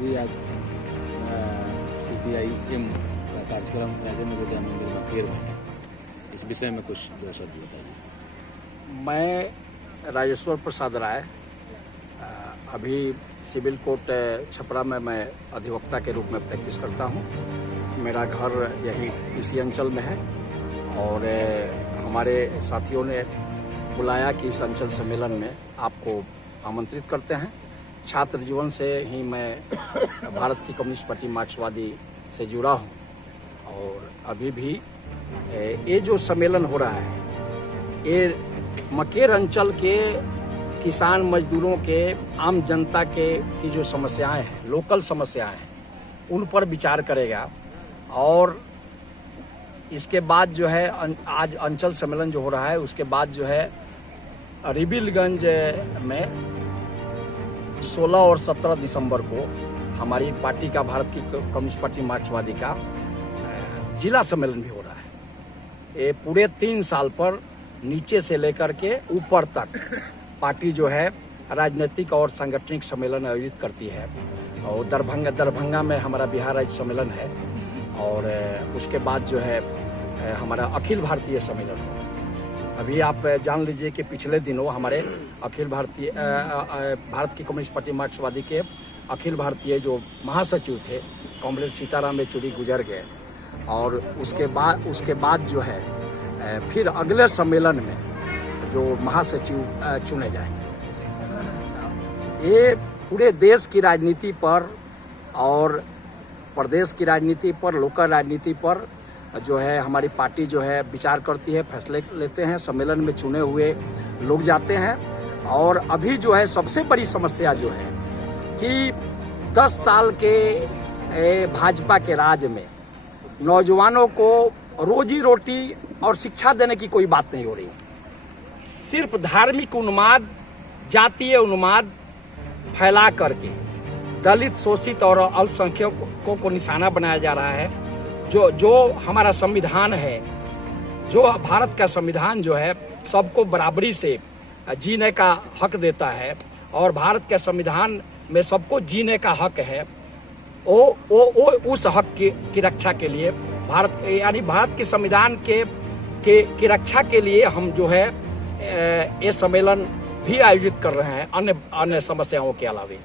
जी आज CPI-M का कार्यक्रम राजेंद्र विद्या मंदिर मकेर में है। इस विषय में कुछ दो शब्द बताइए। मैं राजेश्वर प्रसाद राय अभी सिविल कोर्ट छपरा में मैं अधिवक्ता के रूप में प्रैक्टिस करता हूँ। मेरा घर यही इसी अंचल में है और हमारे साथियों ने बुलाया कि इस अंचल सम्मेलन में आपको आमंत्रित करते हैं। छात्र जीवन से ही मैं भारत की कम्युनिस्ट पार्टी मार्क्सवादी से जुड़ा हूँ और अभी भी ये जो सम्मेलन हो रहा है ये मकेर अंचल के किसान मजदूरों के आम जनता की जो समस्याएं हैं, लोकल समस्याएं हैं, उन पर विचार करेगा। और इसके बाद जो है आज अंचल सम्मेलन जो हो रहा है उसके बाद जो है रिबिलगंज में 16 और 17 दिसंबर को हमारी पार्टी का, भारत की कम्युनिस्ट पार्टी मार्क्सवादी का जिला सम्मेलन भी हो रहा है। ये पूरे 3 साल पर नीचे से लेकर के ऊपर तक पार्टी जो है राजनीतिक और सांगठनिक सम्मेलन आयोजित करती है। और दरभंगा में हमारा बिहार राज्य सम्मेलन है और उसके बाद जो है हमारा अखिल भारतीय सम्मेलन होगा। अभी आप जान लीजिए कि पिछले दिनों हमारे अखिल भारतीय भारत की कम्युनिस्ट पार्टी मार्क्सवादी के अखिल भारतीय जो महासचिव थे कॉमरेड सीताराम येचुरी गुजर गए और उसके बाद जो है फिर अगले सम्मेलन में जो महासचिव चुने जाएंगे। ये पूरे देश की राजनीति पर और प्रदेश की राजनीति पर, लोकल राजनीति पर जो है हमारी पार्टी जो है विचार करती है, फैसले लेते हैं। सम्मेलन में चुने हुए लोग जाते हैं और अभी जो है सबसे बड़ी समस्या जो है कि 10 साल के भाजपा के राज में नौजवानों को रोजी रोटी और शिक्षा देने की कोई बात नहीं हो रही। सिर्फ धार्मिक उन्माद, जातीय उन्माद फैला करके दलित, शोषित और अल्पसंख्यकों को निशाना बनाया जा रहा है। जो हमारा संविधान है, जो भारत का संविधान जो है सबको बराबरी से जीने का हक देता है और भारत के संविधान में सबको जीने का हक है। वो उस हक की रक्षा के लिए भारत के संविधान की रक्षा के लिए हम जो है ये सम्मेलन भी आयोजित कर रहे हैं। अन्य समस्याओं के अलावे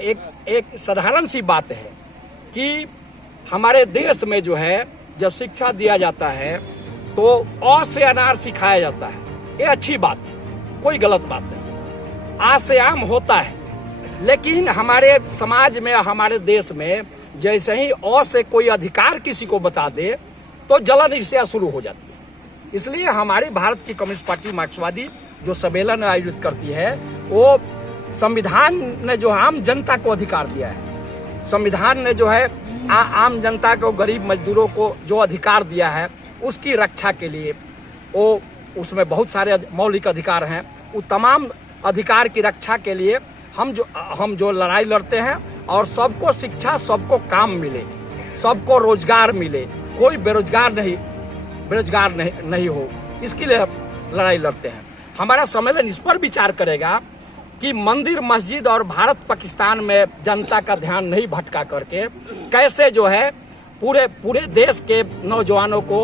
एक साधारण सी बात है कि हमारे देश में जो है जब शिक्षा दिया जाता है तो अ से अनार सिखाया जाता है। ये अच्छी बात है, कोई गलत बात नहीं। आ से आम होता है, लेकिन हमारे समाज में, हमारे देश में जैसे ही अ से कोई अधिकार किसी को बता दे तो जलन ईर्ष्या शुरू हो जाती है। इसलिए हमारी भारत की कम्युनिस्ट पार्टी मार्क्सवादी जो सम्मेलन आयोजित करती है वो संविधान ने जो आम जनता को अधिकार दिया है, संविधान ने जो है आम जनता को, गरीब मजदूरों को जो अधिकार दिया है उसकी रक्षा के लिए, वो उसमें बहुत सारे मौलिक अधिकार हैं। वो तमाम अधिकार की रक्षा के लिए हम जो लड़ाई लड़ते हैं और सबको शिक्षा, सबको काम मिले, सबको रोजगार मिले, कोई बेरोजगार नहीं हो, इसके लिए लड़ाई लड़ते हैं। हमारा सम्मेलन इस पर विचार करेगा कि मंदिर, मस्जिद और भारत पाकिस्तान में जनता का ध्यान नहीं भटका करके कैसे जो है पूरे देश के नौजवानों को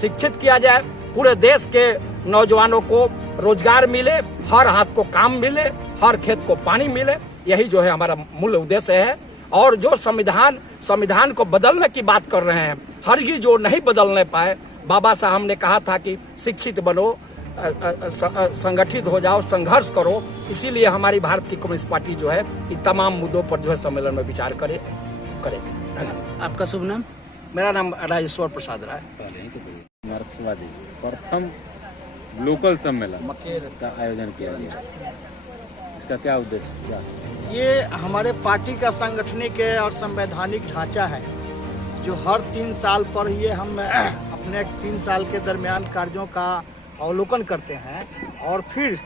शिक्षित किया जाए, पूरे देश के नौजवानों को रोजगार मिले, हर हाथ को काम मिले, हर खेत को पानी मिले। यही जो है हमारा मूल उद्देश्य है। और जो संविधान को बदलने की बात कर रहे हैं, हर ही जो नहीं बदलने पाए, बाबा साहब ने कहा था कि शिक्षित बनो, संगठित हो जाओ, संघर्ष करो। इसीलिए हमारी भारत की कम्युनिस्ट पार्टी जो है इन तमाम मुद्दों पर जो है सम्मेलन में विचार करेगी। धन्यवाद। आपका शुभ नाम? मेरा नाम राजेश्वर प्रसाद राय। पहले ही तो बोलिए। मार्क्सवादी प्रथम लोकल सम्मेलन मकेर का आयोजन किया गया, इसका क्या उद्देश्य क्या? ये हमारे पार्टी का सांगठनिक और संवैधानिक ढांचा है जो हर 3 साल पर ये हम अपने 3 साल के दरमियान कार्यों का अवलोकन करते हैं और फिर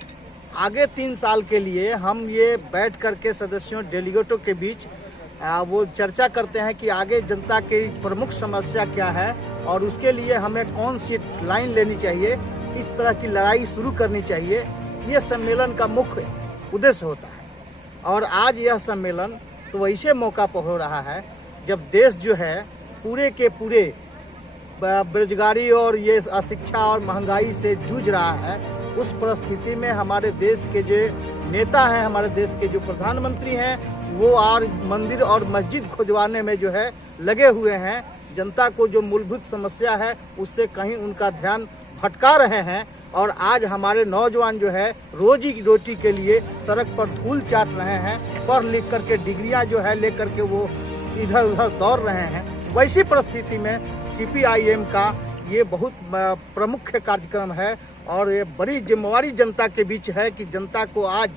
आगे 3 साल के लिए हम ये बैठ करके सदस्यों, डेलीगेटों के बीच वो चर्चा करते हैं कि आगे जनता की प्रमुख समस्या क्या है और उसके लिए हमें कौन सी लाइन लेनी चाहिए, किस तरह की लड़ाई शुरू करनी चाहिए। ये सम्मेलन का मुख्य उद्देश्य होता है। और आज यह सम्मेलन तो ऐसे मौका पर हो रहा है जब देश जो है पूरे के पूरे बेरोजगारी और ये अशिक्षा और महंगाई से जूझ रहा है। उस परिस्थिति में हमारे देश के जो नेता हैं, हमारे देश के जो प्रधानमंत्री हैं, वो और मंदिर और मस्जिद खुदवाने में जो है लगे हुए हैं। जनता को जो मूलभूत समस्या है उससे कहीं उनका ध्यान भटका रहे हैं। और आज हमारे नौजवान जो है रोजी रोटी के लिए सड़क पर धूल चाट रहे हैं, पढ़ लिख करके डिग्रियां जो है लेकर के वो इधर उधर दौड़ रहे हैं। वैसी परिस्थिति में CPIM का ये बहुत प्रमुख कार्यक्रम है और ये बड़ी जिम्मेवारी जनता के बीच है कि जनता को आज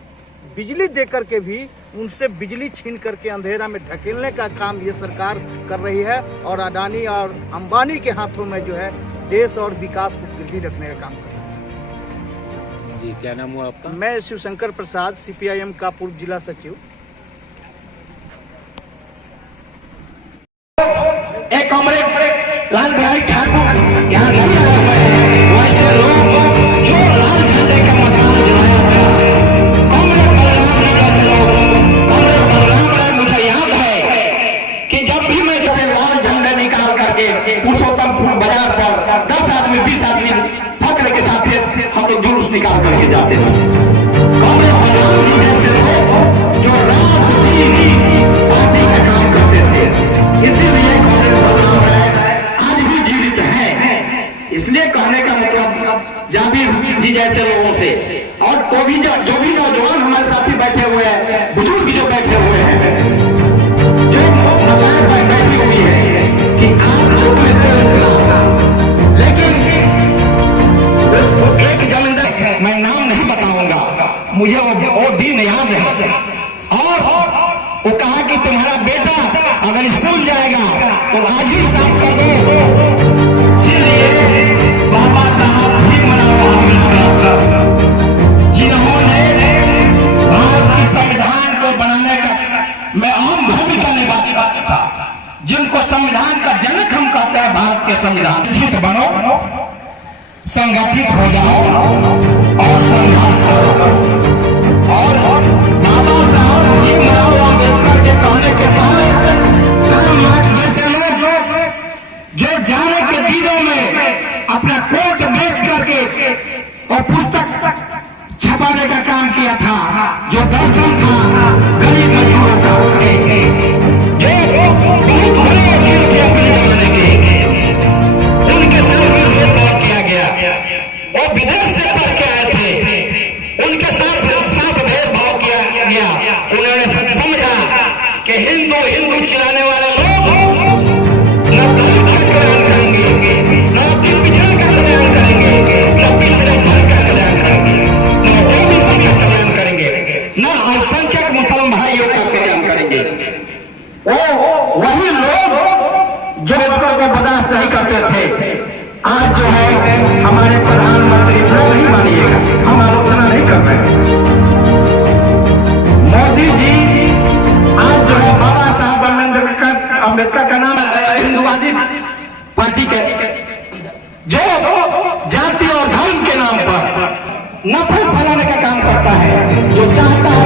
बिजली दे करके भी उनसे बिजली छीन करके अंधेरा में ढकेलने का काम ये सरकार कर रही है और अडानी और अंबानी के हाथों में जो है देश और विकास को गिरवी रखने का काम कर रही है। जी, क्या नाम हुआ आपका? मैं शिवशंकर प्रसाद, CPIM का पूर्व जिला सचिव। एक कॉमरेड लाल बिहारी ठाकुर यहाँ नहीं आए हुए हैं। वैसे लोग जो लाल झंडे का मसाल जलाया था, कॉमरेड बलराम जी जैसे लोग, कॉमरेड बलराम राय, मुझे याद है कि जब भी मैं जैसे लाल झंडे निकाल करके पुरुषोत्तमपुर बाजार पर 10 आदमी 20 आदमी फक्र के साथ हम लोग जुलूस निकाल करके जाते थे। कॉमरेड बलराम जी जैसे लोग जो रात दिन पार्टी का काम करते थे, इसीलिए इसलिए कहने का मतलब जाबिर जी जैसे लोगों से और तो भी जो भी नौजवान हमारे साथी बैठे हुए हैं, बुजुर्ग जो बैठे हुए हैं, जो नवाब पर बैठी हुई है कि आप लोग लेते हो, लेकिन एक जमींदार, मैं नाम नहीं बताऊंगा, मुझे वो दिन याद है, और वो कहा कि तुम्हारा बेटा अगर स्कूल जाएगा तो आज ही साफ कर दो। बाबा साहब भीमराव अम्बेडकर जिन्होंने भारत की संविधान को बनाने का में अहम भूमिका निभाया था, जिनको संविधान का जनक हम कहते हैं, भारत के संविधान। चित बनो, संगठित हो जाओ और संघर्ष करो। और बाबा साहब भीमराव अम्बेडकर के कहने के बाद कार्ल मार्क्स जैसे लोग जो जाने के दिनों में अपना कोट बेच करके और पुस्तक छपाने का काम किया था, जो दर्शन था गरीब मजदूरों का, जो बहुत बड़े वकील थे अपने जमाने के, उनके साथ भी भेदभाव किया गया। वो विदेश से पढ़ के आए थे, उनके साथ भेदभाव किया गया। उन्होंने समझा कि हिंदू चिल्लाने वाले लोग न दलित का कल्याण करेंगे, न अति पिछड़े का कल्याण करेंगे, न पिछड़े वर्ग का कल्याण करेंगे, न ओबीसी का कल्याण करेंगे, न अल्पसंख्यक मुसलमान भाइयों का कल्याण करेंगे। वही लोग जो अम्बेडकर को बर्दाश्त नहीं करते थे, आज जो है हमारे प्रधानमंत्री, नहीं मानिएगा, हम आलोचना नहीं कर रहे हैं, मोदी जी आज जो है बाबा साहब अम्बेडकर का नाम हिंदुवादी पार्टी के, जो जाति और धर्म के नाम पर नफरत फैलाने का काम करता है, जो चाहता है